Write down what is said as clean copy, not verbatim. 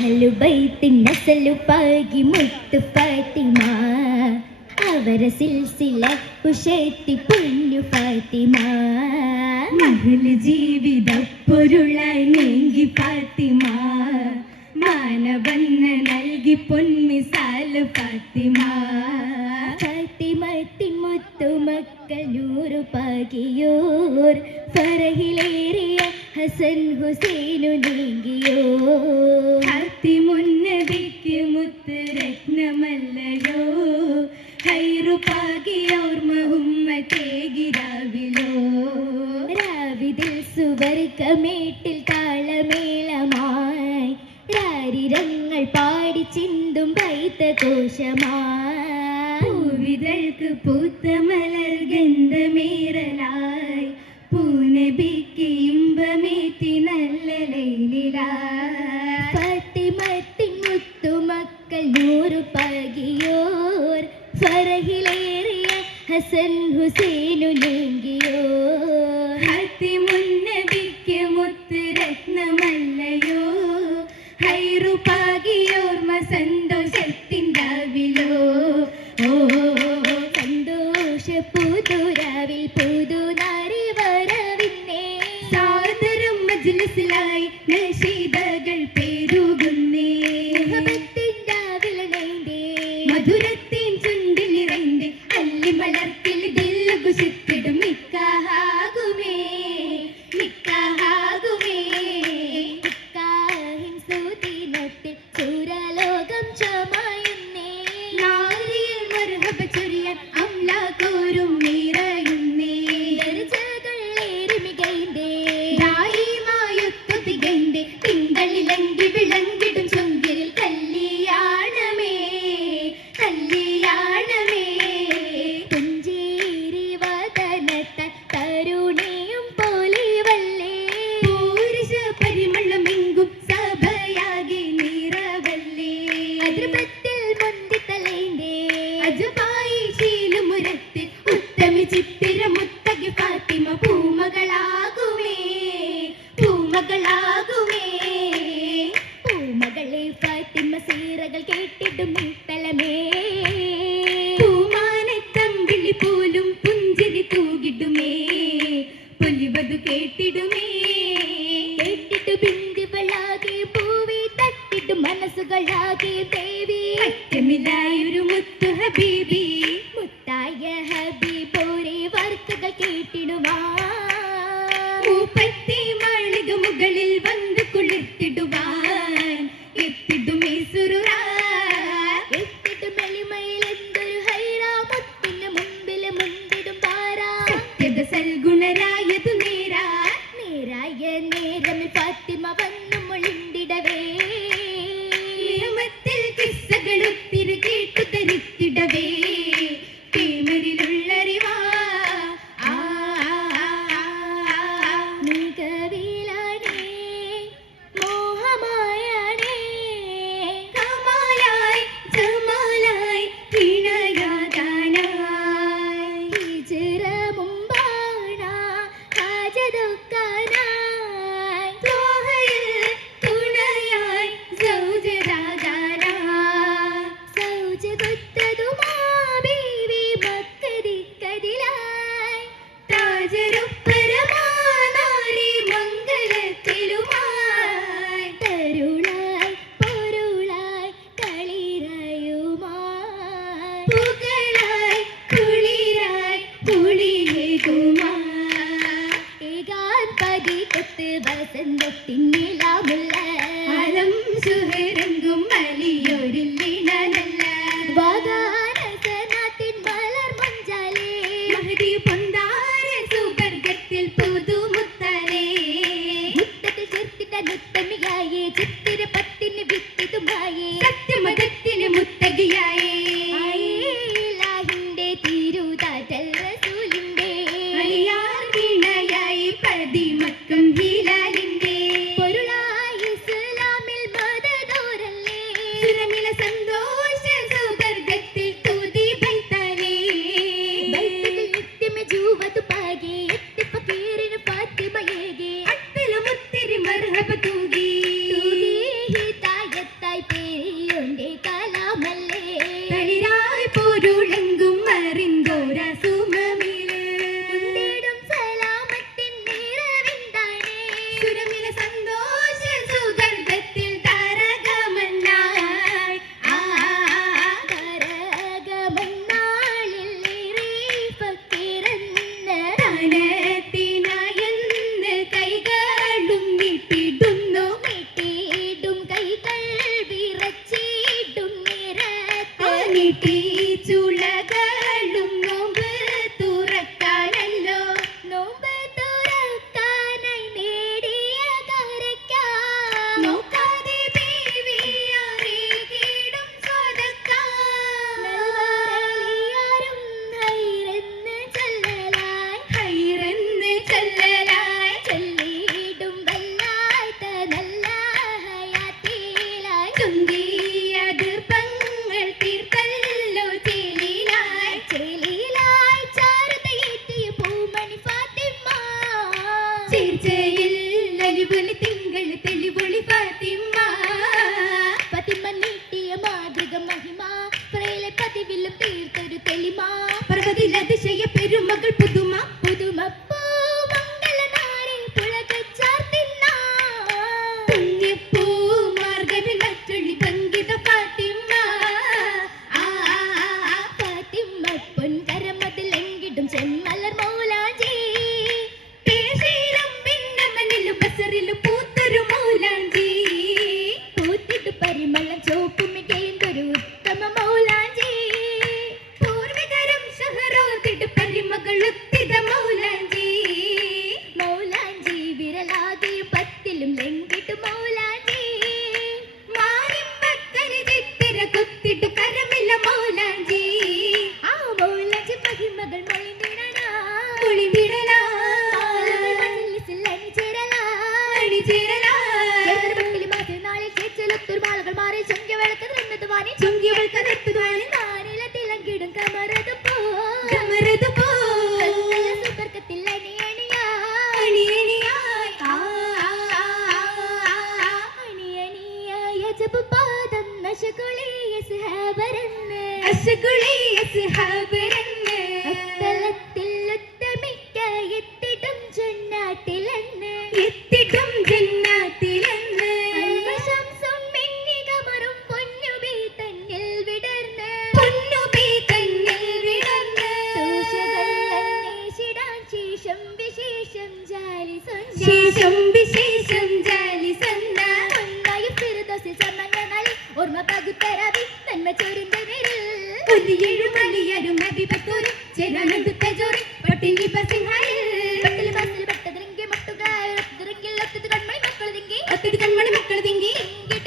അഹ്ലു ബൈത്തിൻ നസലു പാകി മുത്തു ഫാത്തിമ അവര സിൽസില ഉഷേത്തി പുണ്യു ഫാത്തിമ മഹൽ ജീവിത പൊരുളായി നീങ്ങി ഫാത്തിമ മാനവന്ന നൽകി പൊന്മിസാൽ ഫാത്തിമ ഫാത്തിമത്തിൻ മുത്തുമക്കൾ നൂറു പാകിയോർ ഫറഹിലേറിയ ഹസൻ ഹുസൈനു നീങ്ങിയോ ഫാത്തിമുന്നതിക്ക് മുത്ത് രത്നമല്ലയോ ഹൈറു പാകിയോർമ ഉമ്മത്തേകിരാവിലോ രാവിതിൽ സുവർഗമേട്ടിൽ താളമേളമായി രാരിരങ്ങൾ പാടി ചിന്തും പൈതഘോഷമായി പൂവിതൾക്ക് പൂത്ത മലർ ഗന്ധമേറലായി പൂനബിക്ക് ഇമ്പമേറ്റി നല്ല ലൈലിലായി ഫാത്തിമത്തിൻ മുത്തുമക്കൾ നൂറു പാകിയോർ ഫറഹിലേറിയ ഹസൻ ഹുസൈനു നീങ്ങിയോ ഫാത്തിമുന്നബിക്ക് മുത്ത് രത്നമല്ലയോ ഹൈറു പാകിയോർമ സന്തോഷത്തിൻ രാവിലോ ഓ സന്തോഷ പുതുരാവിൽ പുതുനാരി വരവിന്നേ സാദരം മജ്ലിസിലായി നശീദകൾ പേരുകുന്നേ മുഹബത്തിൻ രാവിലണൈന്തേ മധുരത്തിൻ ചുണ്ടിലിറൈന്തേ അല്ലി മലർത്തിൽ ദില്ലുകുശിത്തിടും നിക്കാഹാകുമേ നിക്കാഹാകുമേ നിക്കാഹിൻ സുദിനത്തിൽ ചൂരലോകം ചമയുന്നേ നാരിയിൽ മർഹബ ചൊരിയാൻ അംലാകോരും നിറയുന്നേ ദർജകൾ ഏറിമികൈന്തേ ദായിമായൊത്തു തികൈന്തേ തിങ്കളിലങ്കി വിളങ്ങിടും ചൊങ്കിരിൽ കല്യാണമേ കല്യാണമേ പുഞ്ചേരി വദനത്താൽ തരുണിയും പോലിവല്ലേ പൂരുഷ പരിമളമെങ്കും സഭയാകെ നിറവല്ലേ അതിർപ്പത്തിൽ മുന്തി തലൈന്തേ അജുബായി ശീലുമുരത്ത് ഉത്തമി ചിത്തിര മുത്തകി ഫാത്തിമ പൂമകളാകുമേ പൂമകളാകുമേ പൂമകളെ ഫാത്തിമ സീറകൾ കേട്ടിടും തലമേ പൂമാനത്തമ്പിളി പോലും പുഞ്ചിരി തൂകിടുമേ പൊലിവതു കേട്ടിടുമേ കേട്ടിട്ടു ബിന്ദുകളാകെ പൂവി തട്ടിട്ടു മനസ്സുകളാകെ ദേവി അറ്റമില്ലായൊരു മുത്തു ഹബീബി മുത്തായ ഹബീബോരെ വാർത്തകൾ കേട്ടിടുവാ മൂപ്പത്തി മാളിക മുകളിൽ വന്ന് കുളിർത്തിടുവാൻ എത്തിടുമേ സുരുറാ എത്തിട്ടു മെളിമയിൽ എന്തൊരു ഹൈറാ മുത്തിന് മുമ്പില് മുന്തിടും പാരാ സത്യത സൽഗുണരായതു നേരാ നേരായ നേരമിൽ ഫാത്തിമ വന്നു മുളിന്തിടവേ നിയമത്തിൽ കിസ്സകൾ ഒത്തിരി കേട്ടു ധരിത്തിടവേ പേമരിലുള്ളറിവാ ആ മികവിലാണേ മോഹമായാണേ കമാലായി ജമാലായി ഇണയാകാനായി ഹിജ്റ മുമ്പാണ ഹാജതുക്കാനായി ത്വാഹയിൽ തുണയായി സൗജരാകാനായി സൗജകൊത്തതുമാ ബീവി മക്കരിക്കതിലായി താജരുപ്പരമാനാരി മംഗളത്തിലുമായി തരുളായി പൊരുളായി കളിരയുമായി പുകളായി കുളിരായി കുളിയേകുമായി ഏകാൻ പതികൊത്ത് വസന്തത്തിന്നിലാമുള്ള അലം സുഹരങ്കും വലിയൊരില്ലിണനല്ല വാഗാനസനാത്തിൻ മലർ മഞ്ചാലേ മഹദി പൊന്താര സുവർഗത്തിൽ പുതുമുത്തലേ മുത്തത്തിൽ ചേർത്തിട്ട മുത്തമിയായേ ചിത്തിര പത്തിന് വിത്തിതുമായേ സത്യമതത്തിന് മുത്തകിയായേ ആയിലാഹിന്റെ തിരുതാറ്റൽ റസൂലിന്റെ അലിയാർ വീണയായി പതിമക്കം ഹീലാലിന്റെ പൊരുളായി ഇസ്ലാമിൽ മതദോരല്ലേ സുരമില സന്തോഷ സുവർഗത്തിൽ തുതി ബൈത്താലേ ബൈത്തുൽ നിത്യമ ജൂവതു പാകെ എത്തി ഫക്കീറിന് ഫാത്തിമയേകെ അത്തല മുത്തിരി മർഹബ തൂകി തൂകി ഹിദായത്ത് ചൊങ്കിയത് പങ്ങൾ തീർത്തല്ലോ ചേലിലായി ചേലിയിലായി ചാരുതയേറ്റിയ പൂമണി ഫാത്തിമ ചീർച്ചയിൽ അലിപൊളി തിങ്കൾ തെളിപൊളി ഫാത്തിമ ഫാത്തിമ നീട്ടിയ മാതൃക മഹിമ പ്രേലെ പതിവിലും തീർത്തൊരു തെളിമ പർവ്വതിൽ അതിശയ പെരുമകൾ പുതുമ പുതുമപ്പൂ മംഗളനാരി പുഴകൾ ചാർത്തിന്ന പുണ്യപ്പൂ മാർഗവിൽ മറ്റൊളി പങ്കിത ഫാത്തിമ ഫാത്തിമ പൊൻകരമതിലെങ്കിടും ചെമ്മലർ മൗലാഞ്ചി തേശീലം പിന്നമനിലും ബസറിലും പൂത്തൊരു മൗലാഞ്ചി പൂത്തിട്ടു പരിമളം ചോപ്പുമികേന്തൊരു ഉത്തമ മൗലാഞ്ചി പൂർവികരും ഷഹറോത്തിട്ട് പരിമകളുത്തിത മൗലാഞ്ചി മൗലാഞ്ചി വിരലാകെയും പത്തിലും ലംഘിട്ടു മൗലാഞ്ചി മാരിമ്പക്കരി ചിത്തിര കുത്തിട്ടു കരമില്ല മൗലാഞ്ചി ആ മൗലാഞ്ചി മഹിമകൾ മൊഴിനിടലാ കുളിവിടലാ മജ്ലിസിൽ അണിചേരലാ അണിചേരലാ ചെറുപട്ടിലി മാസനാളിൽ ചേച്ചലൊത്തൊരു മാലകൾ മാറി ചൊങ്കിവഴക്ക് നിന്നതുവാനി ചുങ്കിയവൾ കരത്തുവാനി നാനിലത്തിലങ്കിടും കമറത് പോ കമറത് പോ സുബർക്കത്തിൽ അണിയണിയാ അണിയണിയായി അണിയണിയായ ജപ് പാദം നശകുളിയ സഹബരന്ന് അശകുളിയ സഹാബരന്ന് അത്തലത്തിൽ ഉത്തമിക്ക എത്തിടും ജന്നാട്ടിലെന്ന് എത്തിടും ജന്നാത്തിലെന്ന് അൽവശംസും മിന്നികമറും പൊന്നുബി തന്നിൽ വിടർന്ന് പൊന്നുബി തന്നിൽ വിടർന്ന് ദോഷകൾ അന്വേഷിടാൻ ശേഷം വിശേഷം ജാലി സൊന്ന ശേഷം വിശേഷം ജാലി സന്ന ഒന്നായി ഫിർദൗസിൽ സമഞ്ഞനാളി ഓർമ്മ പകുത്തരവി നന്മ ചൊരിന്തനിരിൽ ഒരു എഴുമണിയരും നബിപത്തൂര് ചെരാനന്ദ തജോറി പട്ടിനി ബസിംഹായിൽ പട്ടിലി ബസ്സിൽ പെട്ടതിരിങ്കി മുട്ടുകാർ ഒത്തുതിരിങ്കിൽ ഒത്തുത് കൺമണി മക്കൾ തിങ്കി ഒത്തിരി കൺമണി മക്കൾ തിങ്കി തിങ്കി